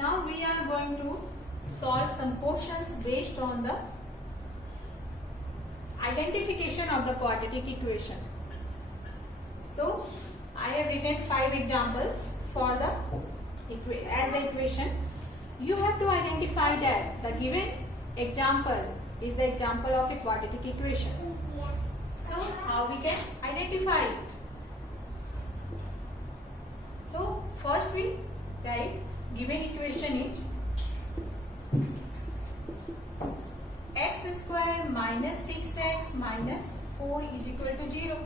Now we are going to solve some questions based on the identification of the quadratic equation. So I have written 5 examples for the as the equation. You have to identify that the given example is the example of a quadratic equation. So how we can identify it? So first we write given equation is x square minus 6x minus 4 is equal to 0.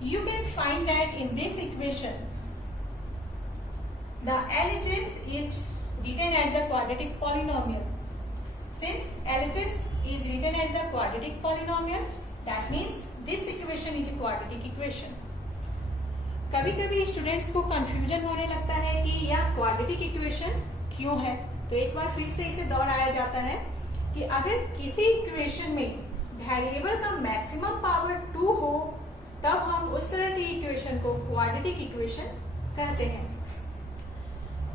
You can find that in this equation the LHS is written as a quadratic polynomial. Since LHS is written as a quadratic polynomial, that means this equation is a quadratic equation. कभी कभी स्टूडेंट्स को कंफ्यूजन होने लगता है कि यह quadratic equation क्यों है, तो एक बार फिर से इसे दोहराया जाता है कि अगर किसी इक्वेशन में वेरिएबल का मैक्सिमम पावर 2 हो तब हम उस तरह की इक्वेशन को क्वाड्रेटिक इक्वेशन कहते हैं.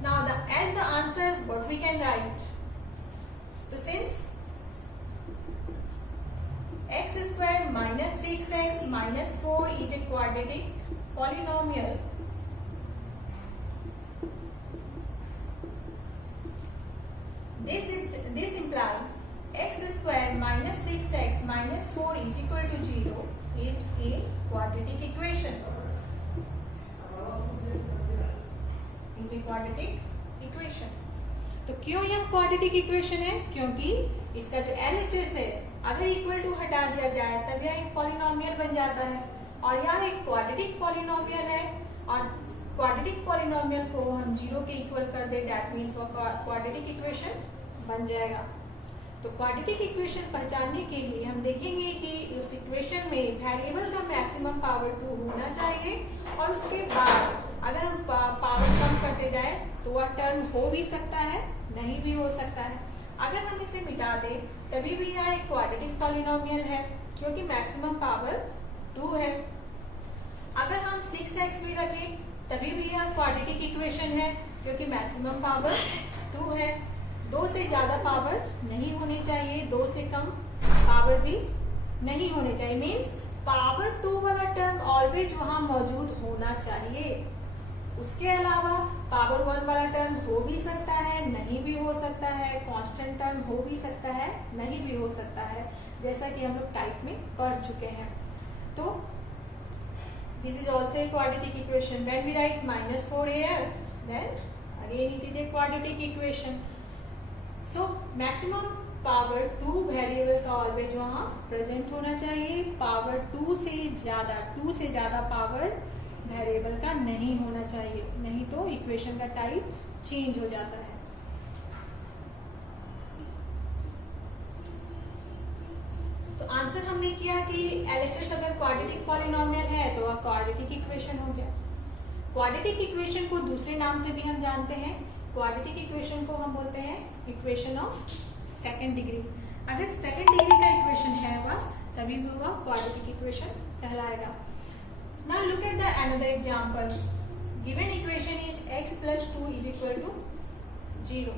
Now as the answer what we can write, तो since x square minus 6x minus 4 is a quadratic polynomial, this implies x square minus 6x minus 4 is equal to 0 is a quadratic equation. Is a quadratic equation. तो क्यों यह quadratic equation है? क्योंकि इसका जो LHS है अगर इक्वल टू हटा दिया जाए तब यह एक पॉलिनोमियल बन जाता है, और यह एक क्वाड्रेटिक पॉलिनोमियल है, और क्वाड्रेटिक पॉलिनोमियल को हम 0 के इक्वल कर दे, दैट मीन्स वो क्वाड्रेटिक इक्वेशन बन जाएगा. तो क्वाड्रेटिक इक्वेशन पहचानने के लिए हम देखेंगे कि उस इक्वेशन में वेरिएबल का मैक्सिमम पावर 2 होना चाहिए, और उसके बाद अगर हम पावर कम करते जाए तो वह टर्म हो भी सकता है, नहीं भी हो सकता है. अगर हम इसे मिटा दें तभी भी यह एक क्वाड्रेटिक पॉलिनोमियल है क्योंकि मैक्सिमम पावर 2 है. अगर हम 6x भी रखें तभी भी यह क्वाड्रेटिक इक्वेशन है क्योंकि मैक्सिमम पावर 2 है. 2 से ज्यादा पावर नहीं होनी चाहिए, 2 से कम पावर भी नहीं होनी चाहिए. मीन्स पावर 2 वाला टर्म ऑलवेज वहां मौजूद होना चाहिए. उसके अलावा पावर 1 वाला टर्म हो भी सकता है, नहीं भी हो सकता है, कांस्टेंट टर्म हो भी सकता है, नहीं भी हो सकता है, जैसा कि हम लोग टाइप में पढ़ चुके हैं. तो this is also a quadratic equation. When we write -4 here, then again it is a quadratic equation. So maximum power 2 variable का ऑलवेज वहां प्रेजेंट होना चाहिए. पावर 2 से ज्यादा पावर वेरिएबल का नहीं होना चाहिए, नहीं तो इक्वेशन का टाइप चेंज हो जाता है. तो आंसर हमने किया कि LHS अगर क्वाड्रेटिक पॉलिनोमियल है तो वह क्वाड्रेटिक इक्वेशन हो गया. क्वाड्रेटिक इक्वेशन को दूसरे नाम से भी हम जानते हैं. क्वाड्रेटिक इक्वेशन को हम बोलते हैं इक्वेशन ऑफ सेकेंड डिग्री. अगर सेकेंड डिग्री का इक्वेशन है वह तभी भी वह क्वाड्रेटिक इक्वेशन कहलाएगा. Now look at the another example. Given equation is x plus 2 is equal to 0.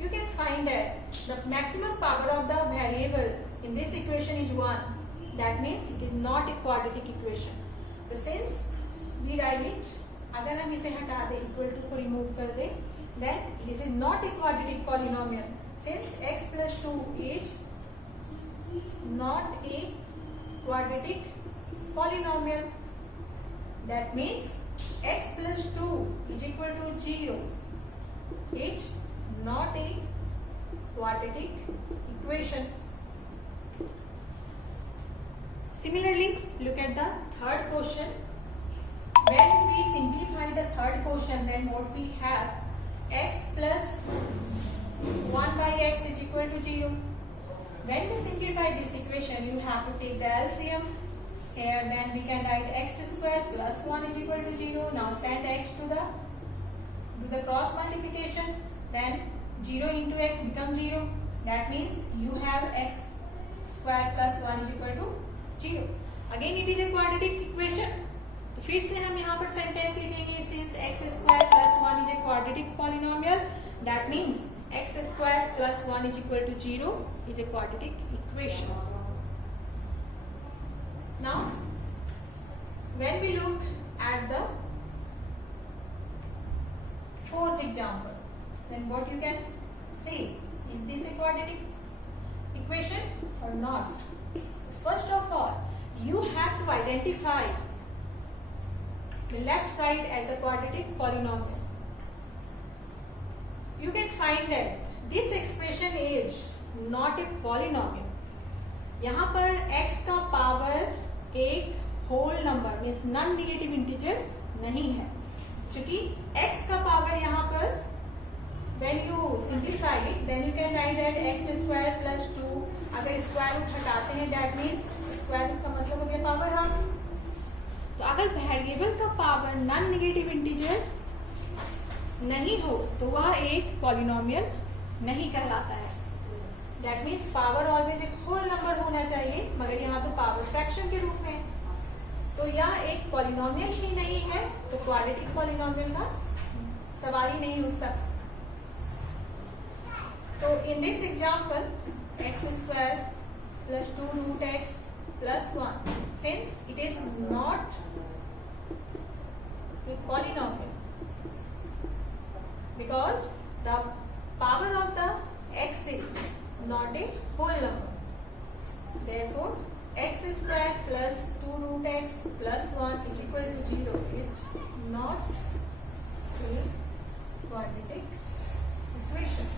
You can find that the maximum power of the variable in this equation is 1. That means it is not a quadratic equation. So since we write it, अगर हम इसे हटा दें, equal to को remove कर दें, then this is not a quadratic polynomial. Since x plus 2 is not a quadratic polynomial, that means x plus 2 is equal to 0 is not a quadratic equation. Similarly, look at the third question. When we simplify the third question, then what we have, x plus 1 by x is equal to 0. When we simplify this equation, you have to take the LCM. Here then we can write x square plus 1 is equal to 0. Now send x to the cross multiplication, then 0 into x becomes 0. That means you have x square plus 1 is equal to 0. Again it is a quadratic equation. तो फिर से हम यहाँ पर sentence लिखेंगे, since x square plus 1 is a quadratic polynomial, that means x square plus 1 is equal to 0 is a quadratic equation. Now, when we look at the fourth example, then what you can say, is this a quadratic equation or not? First of all, you have to identify the left side as the quadratic polynomial. You can find that this expression is not a polynomial. यहाँ पर x का power एक whole number means non negative integer नहीं है, क्योंकि x का पावर यहाँ पर when you simplify it then you can write that x square plus 2. अगर स्क्वायर रूट हटाते हैं that means स्क्वायर रूट का मतलब हो गया पावर हाफ. तो अगर वेरिएबल का पावर नॉन नेगेटिव इंटीजर नहीं हो तो वह एक पॉलिनोमियल नहीं कहलाता है. दैट मीन्स पावर ऑलवेज एक होल नंबर होना चाहिए, मगर यहाँ तो पावर फ्रैक्शन के रूप में, तो यह एक पॉलिनोमियल ही नहीं है, तो क्वाड्रेटिक पॉलिनोमियल का सवाल ही नहीं उठता. तो in this example x square plus 2 root x plus 1, since it is not a polynomial because the power of the x is not a whole number. Therefore, x square plus 2 root x plus 1 is equal to 0 is not a quadratic equation.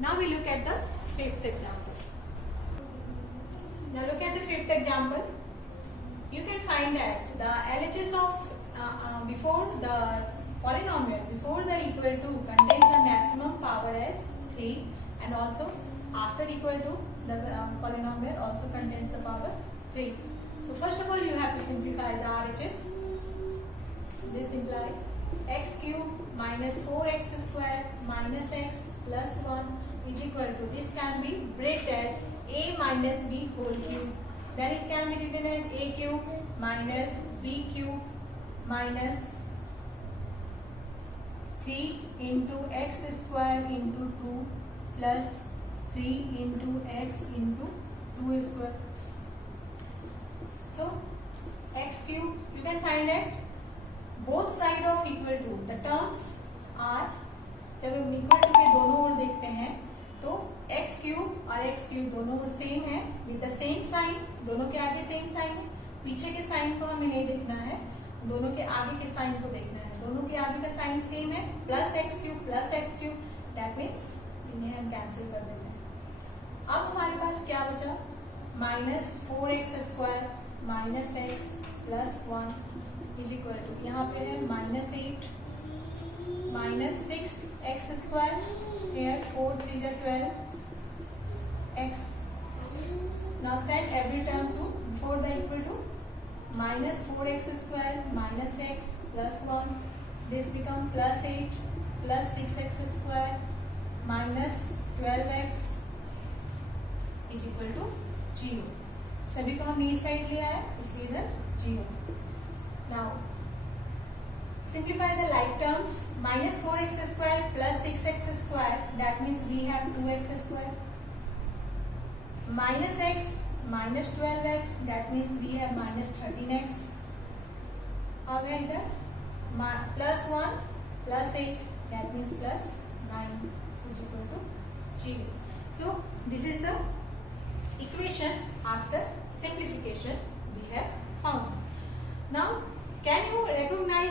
Now we look at the fifth example. Now look at the fifth example. You can find that the LHS of before the polynomial before the equal to contains the maximum power as 3, and also after equal to the polynomial also contains the power 3. So first of all you have to simplify the RHS. This implies x cube minus 4x square minus x plus 1 is equal to, this can be break as a minus b whole cube. Then it can be written as a cube minus b cube minus 3 into x square into 2 plus 3 into x into 2 square. So x cube you can find it both side of equal to, the terms are, जब हम equal to के दोनों ओर देखते हैं तो x cube और x cube दोनों ओर सेम है with the same sign, दोनों के आगे सेम साइन है, पीछे के साइन को हमें नहीं देखना है, दोनों के आगे के साइन को देखना है. दोनों के आगे का साइन सेम है, plus x cube, that means इन्हें हम कैंसिल कर देते हैं. अब हमारे पास क्या बचा, minus 4x square minus x plus 1 is equal to, यहाँ पे है minus 8 minus 6x square, here 4 3 are 12 x. Now set every term to before the equal to, minus 4x square minus x plus 1, this become plus 8 plus 6x square minus 12x is equal to 0. सभी को हमने इस साइड लिया है इसलिए इधर 0. Now simplify the like terms, minus 4x square plus 6x square, that means we have 2x square, minus x minus 12x, that means we have minus 13x. अब है इधर plus 1 plus 8, that means plus 9 is equal to 0. So this is the equation after simplification we have found. Now can you identify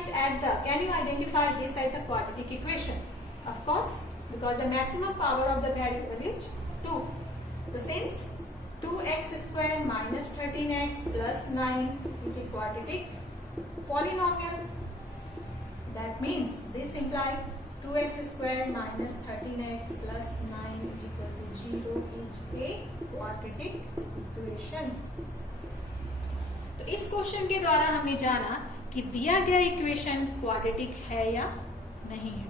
this as the quadratic equation? Of course, because the maximum power of the variable is 2. So since 2x square minus 13x plus 9 is a quadratic polynomial, that means this implies 2x square minus 13x plus 9 is equal to 0 is a quadratic equation. तो इस क्वेश्चन के द्वारा हमने जाना कि दिया गया equation quadratic है या नहीं है.